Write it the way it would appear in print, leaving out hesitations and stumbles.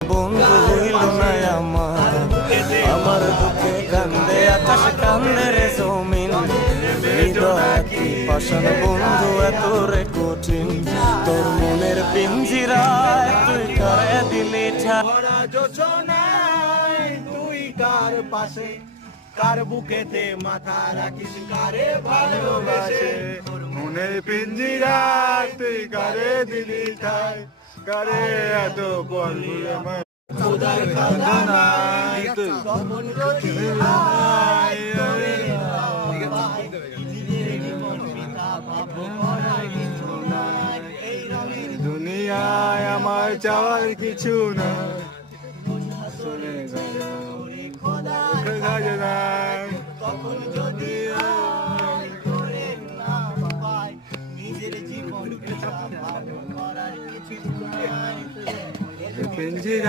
বন্ধু হইল না আমার দুঃখে কান্দে আকাশ কান্দে রে জমিন হৃদয় কি পাষাণ বন্ধু এত রে কঠিন তোর মনের পিঞ্জিরায় তুই করে দিলি তুই কার পাশে কার বুকেতে মাথা রাখিস কারে ভালোবাসে মনের পিঞ্জিরা তুই কারে দিলি ঠাই কারে এত পর ভুলে খোদার খাজানায় তুই কখন রচিলাই দুনিয়ায় আমার চাওয়ার কিছু না তখন যদি নিজের জীবন করার কিছু পিঞ্জিরা